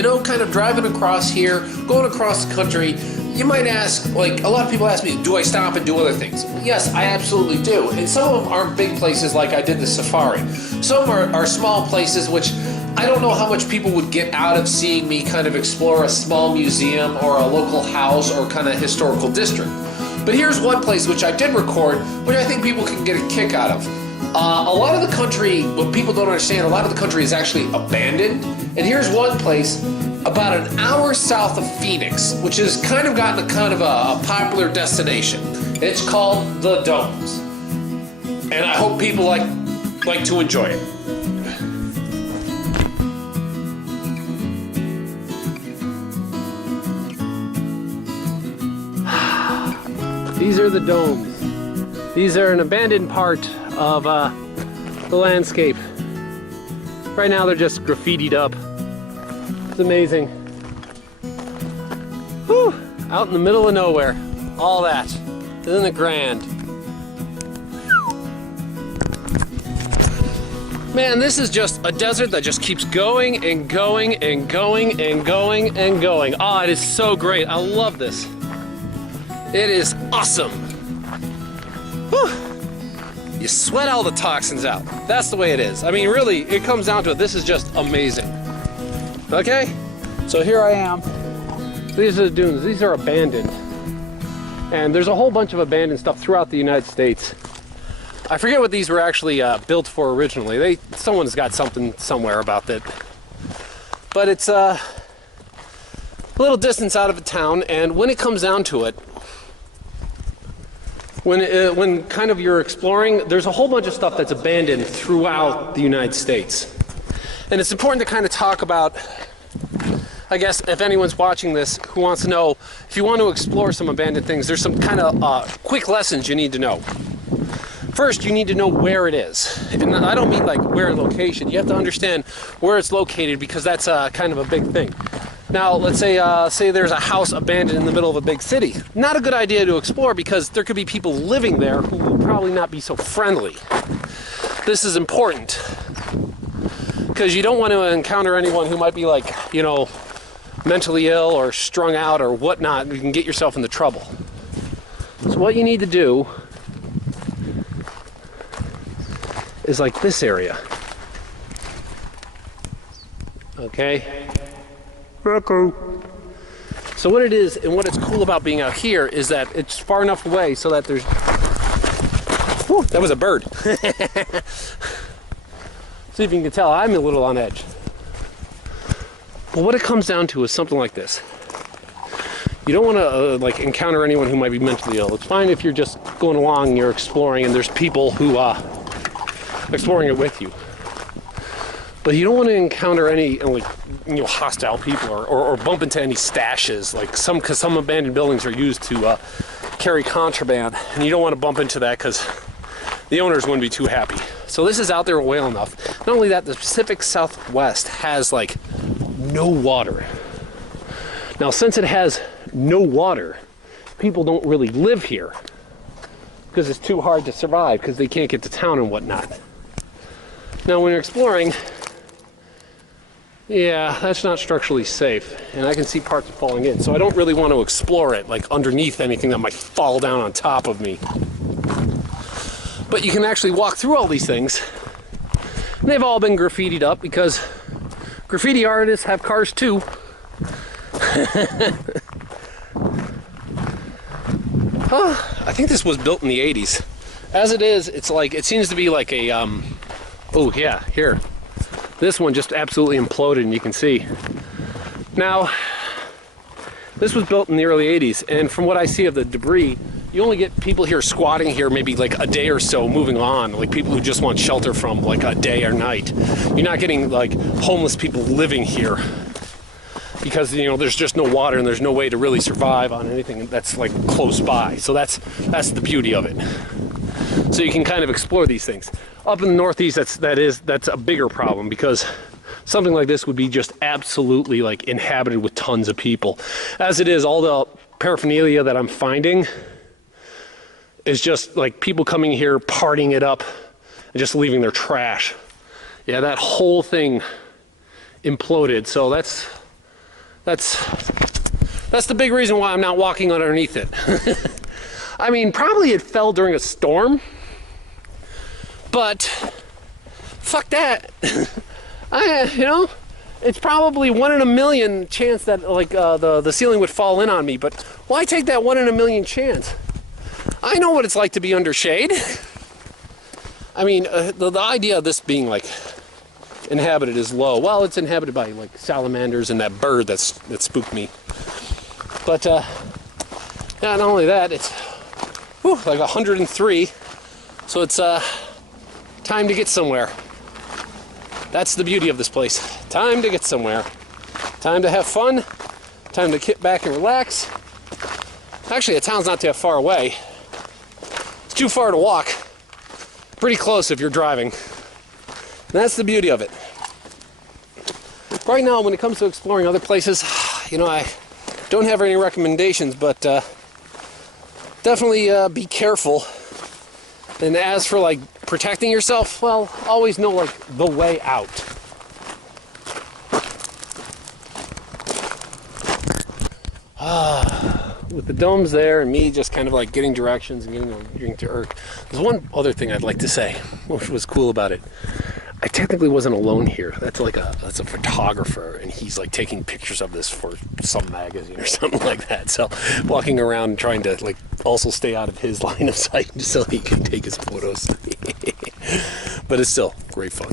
You know, kind of driving across here, going across the country, you might ask, like, a lot of people ask me, do I stop and do other things? Yes, I absolutely do. And some of them aren't big places like I did the safari. Some are small places which I don't know how much people would get out of seeing me kind of explore a small museum or a local house or kind of historical district. But here's one place which I did record, which I think people can get a kick out of. A lot of the country, what people don't understand, a lot of the country is actually abandoned. And here's one place about an hour south of Phoenix, which has kind of gotten a popular destination. It's called the Domes. And I hope people like to enjoy it. These are the domes. These are an abandoned part of the landscape. Right now they're just graffitied up. It's amazing. Whew, out in the middle of nowhere. All that. Isn't it grand? Man, this is just a desert that just keeps going and going and going and going and going. Oh, it is so great. I love this. It is awesome. Whew. You sweat all the toxins out. That's the way it is. I mean, really, it comes down to it. This is just amazing. Okay? So here I am. These are the dunes. These are abandoned. And there's a whole bunch of abandoned stuff throughout the United States. I forget what these were actually built for originally. Someone's got something somewhere about that. But it's a little distance out of a town, and when it comes down to it, when kind of you're exploring, there's a whole bunch of stuff that's abandoned throughout the United States. And it's important to kind of talk about, I guess, if anyone's watching this who wants to know, if you want to explore some abandoned things, there's some kind of quick lessons you need to know. First, you need to know where it is. And I don't mean like where in location. You have to understand where it's located, because that's kind of a big thing. Now, let's say there's a house abandoned in the middle of a big city. Not a good idea to explore, because there could be people living there who will probably not be so friendly. This is important, because you don't want to encounter anyone who might be like, you know, mentally ill or strung out or whatnot. You can get yourself into trouble. So what you need to do is like this area. Okay? So what it is, and what it's cool about being out here, is that it's far enough away so that there's... Whew, that was a bird. See if you can tell, I'm a little on edge. But what it comes down to is something like this. You don't want to like encounter anyone who might be mentally ill. It's fine if you're just going along and you're exploring and there's people who exploring it with you. But you don't want to encounter any like, you know, hostile people or bump into any stashes, like because some abandoned buildings are used to carry contraband, and you don't want to bump into that because the owners wouldn't be too happy. So this is out there well enough. Not only that, the Pacific Southwest has like no water. Now, since it has no water, people don't really live here because it's too hard to survive because they can't get to town and whatnot. Now, when you're exploring, yeah, that's not structurally safe, and I can see parts falling in, so I don't really want to explore it like underneath anything that might fall down on top of me. But you can actually walk through all these things, and they've all been graffitied up because graffiti artists have cars too. I think this was built in the 80s. As it is, it's like, it seems to be like a, oh yeah, here. This one just absolutely imploded, and you can see. Now, this was built in the early 80s, and from what I see of the debris, you only get people here squatting here maybe like a day or so, moving on, like people who just want shelter from like a day or night. You're not getting like homeless people living here because, you know, there's just no water and there's no way to really survive on anything that's like close by. So that's the beauty of it. So you can kind of explore these things. Up in the Northeast, that's a bigger problem, because something like this would be just absolutely like inhabited with tons of people. As it is, all the paraphernalia that I'm finding is just like people coming here, partying it up, and just leaving their trash. Yeah, that whole thing imploded. So that's That's the big reason why I'm not walking underneath it. I mean, probably it fell during a storm, but fuck that. You know, it's probably 1 in a million chance that like the ceiling would fall in on me, but why take that 1 in a million chance? I know what it's like to be under shade. I mean, the idea of this being like inhabited is low. Well, it's inhabited by like salamanders and that bird that spooked me. But yeah, not only that, it's like 103. So it's time to get somewhere. That's the beauty of this place. Time to get somewhere. Time to have fun. Time to kick back and relax. Actually, the town's not that far away. It's too far to walk. Pretty close if you're driving. And that's the beauty of it. Right now, when it comes to exploring other places, you know, I don't have any recommendations, but definitely be careful. And as for like protecting yourself, well, always know like the way out. With the domes there and me just kind of like getting directions and getting to Earth. There's one other thing I'd like to say, which was cool about it. I technically wasn't alone here. That's a photographer, and he's like taking pictures of this for some magazine or something like that. So walking around trying to like also stay out of his line of sight so he can take his photos. But it's still great fun.